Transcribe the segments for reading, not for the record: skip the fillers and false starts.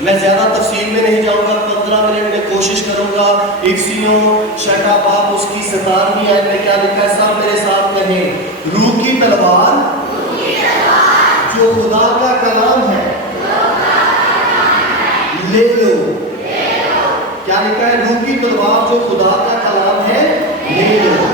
میں زیادہ تفصیل میں نہیں جاؤں گا، 15 منٹ میں کوشش کروں گا۔ افسیوں 6 باب اس کی 17ویں آیت میں کیا لکھا ہے؟ سب میرے ساتھ کہیں، روح کی تلوار جو خدا کا کلام ہے لے لو۔ کیا لکھا ہے؟ روح کی تلوار جو خدا کا کلام ہے لے لو۔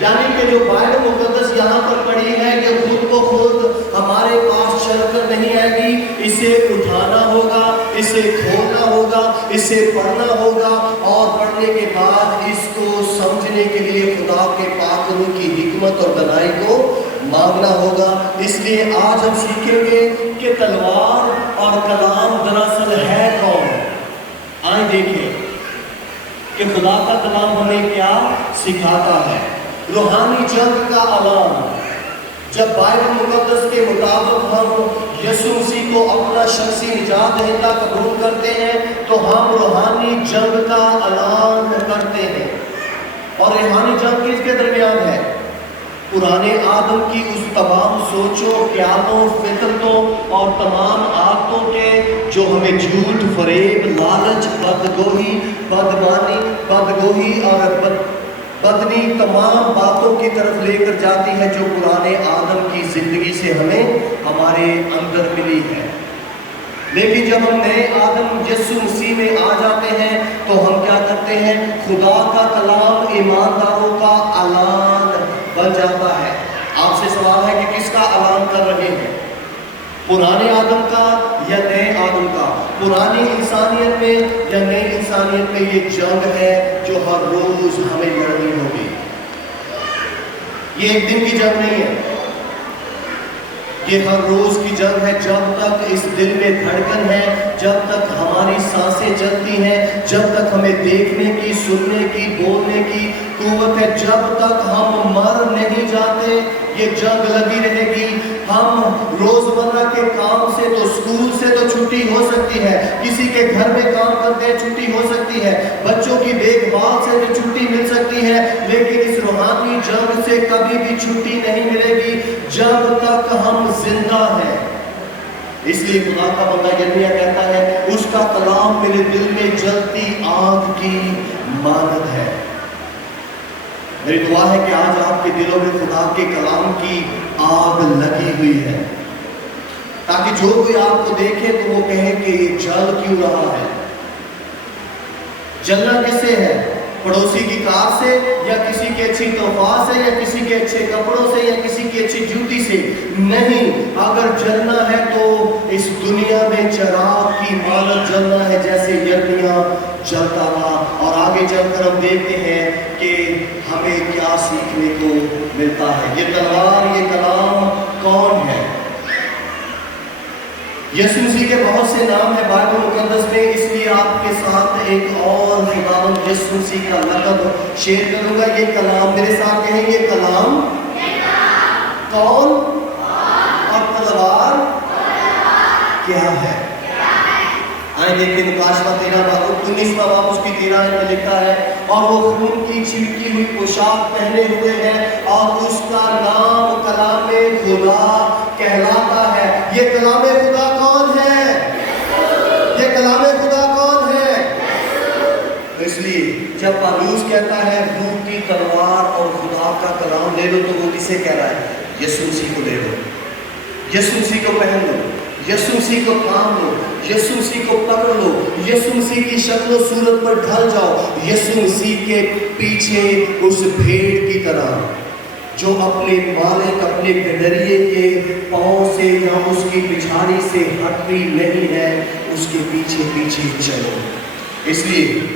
یعنی کہ جو بائبل مقدس یہاں پر پڑھی ہے کہ خود کو خود ہمارے پاس چل کر نہیں آئے گی، اسے اٹھانا ہوگا، اسے کھولنا ہوگا، اسے پڑھنا ہوگا، اور پڑھنے کے بعد اس کو سمجھنے کے لیے خدا کے پاک روح کی حکمت اور دانائی کو مانگنا ہوگا۔ اس لیے آج ہم سیکھیں گے کہ تلوار اور کلام دراصل ہے کون۔ آئیں دیکھیں کہ خدا کا کلام ہمیں کیا سکھاتا ہے۔ روحانی جنگ کا اعلان۔ جب بائبل مقدس کے مطابق ہم یسوع مسیح کو اپنا شخصی نجات دہندہ قبول کرتے ہیں تو ہم روحانی جنگ کا اعلان کرتے ہیں۔ اور روحانی جنگ کس کے درمیان ہے؟ پرانے آدم کی اس تمام سوچوں، خیالوں، فطرتوں اور تمام عادتوں کے جو ہمیں جھوٹ، فریب، لالچ، بدگوئی اور بدنی تمام باتوں کی طرف لے کر جاتی ہے، جو پرانے آدم کی زندگی سے ہمیں ہمارے اندر ملی ہے۔ لیکن جب ہم نئے آدم یسوع مسیح میں آ جاتے ہیں تو ہم کیا کرتے ہیں؟ خدا کا کلام ایمانداروں کا اعلان بن جاتا ہے۔ آپ سے سوال ہے کہ کس کا اعلان کر رہے ہیں؟ پرانے آدم کا یا نئے آدم کا؟ پرانی انسانیت میں یا نئی انسانیت میں یہ جنگ ہے جو ہر روز ہمیں لڑنی ہوگی۔ یہ ایک دن کی جنگ نہیں ہے، یہ ہر روز کی جنگ ہے۔ جب تک اس دل میں دھڑکن ہے، جب تک ہماری سانسیں چلتی ہیں، جب تک ہمیں دیکھنے کی، سننے کی، بولنے کی قوت ہے، جب تک ہم مر نہیں جاتے یہ جنگ لگی رہے گی۔ ہم روزمرہ کے کام سے تو اسکول سے تو چھٹی ہو سکتی ہے، کسی کے گھر میں کام کرتے ہیں چھٹی ہو سکتی ہے، بچوں کی دیکھ بھال سے تو چھٹی مل سکتی ہے، لیکن اس روحانی جنگ سے کبھی بھی چھٹی نہیں ملے گی جب تک ہم زندہ ہیں۔ اس لیے خدا کا بندہ یرمیا کہتا ہے اس کا کلام میرے دل میں جلتی آگ کی مانند ہے۔ میری دعا ہے کہ آج آپ کے دلوں میں خدا کے کلام کی آگ لگی ہوئی ہے، تاکہ جو کوئی آپ کو دیکھے تو وہ کہے کہ یہ جل کیوں رہا ہے۔ جلنا کس سے ہے؟ پڑوسی کی کار سے، یا کسی کے اچھی تحفہ سے، یا کسی کے اچھے کپڑوں سے، یا کسی کی اچھی جوتی سے نہیں۔ اگر جلنا ہے تو اس دنیا میں چراغ کی مانند جلنا ہے، جیسے یرمیا جلتا تھا۔ اور آگے چل کر ہم دیکھتے ہیں کہ ہمیں کیا سیکھنے کو ملتا ہے۔ یہ تلوار، یہ کلام کون ہے؟ یسوع مسیح کے بہت سے نام ہیں بائبل مقدس میں، اس لیے آپ کے ساتھ ایک اور خداوند یسوع مسیح کا لقب شیئر کروں گا۔ یہ کلام، میرے ساتھ کہیں یہ کلام کون اور تلوار کیا ہے؟ آئیں دیکھیں مکاشفہ 19واں باب اس کی 13 میں لکھا ہے، اور وہ خون کی چھڑکی ہوئی پوشاک پہنے ہوئے ہے اور اس کا نام کلام خدا کہلاتا ہے۔ یہ کلام خدا کون ہے؟ یہ کلام خدا کون ہے؟ اس لیے جب پالوس کہتا ہے روح کی تلوار اور خدا کا کلام لے لو، تو وہ کسے کہہ رہا ہے؟ یسوع مسیح کو لے لو، یسوع مسیح کو پہن لو، یسوع مسیح کو تھام لو، یسوع مسیح کو پکڑ لو، یسوع مسیح کی شکل و صورت پر ڈھل جاؤ، یسوع مسیح کے پیچھے اس بھیڑ کی طرح جو اپنے مالک، اپنے گڈریے کے پاؤں سے یا اس کی پچھاڑی سے ہٹتی نہیں ہے، اس کے پیچھے پیچھے چلو۔ اس لیے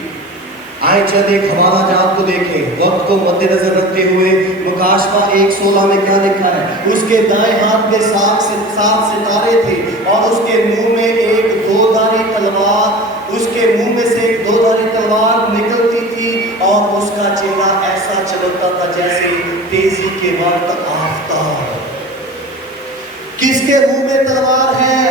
آئے چند ایک حوالہ جات کو دیکھیں، وقت کو مد نظر رکھتے ہوئے۔ مکاشفہ 1:16 میں کیا لکھا ہے؟ اس کے دائیں ہاتھ میں 7 ستارے تھے اور اس کے منہ میں ایک دودھاری تلوار، اس کے منہ میں سے ایک دودھاری تلوار نکلتی تھی اور اس کا چہرہ ایسا چمکتا تھا جیسے تیزی کے وقت آفتاب۔ کس کے منہ میں تلوار ہے؟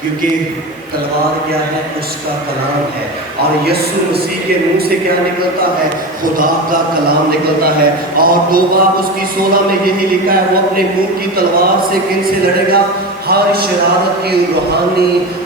کیونکہ تلوار کیا ہے؟ اس کا کلام ہے، اور یسوع مسیح کے منہ سے کیا نکلتا ہے؟ خدا کا کلام نکلتا ہے۔ اور 2 باب اس کی 16 میں یہی لکھا ہے، وہ اپنے منہ کی تلوار سے کن سے لڑے گا؟ ہر شرارتی روحانی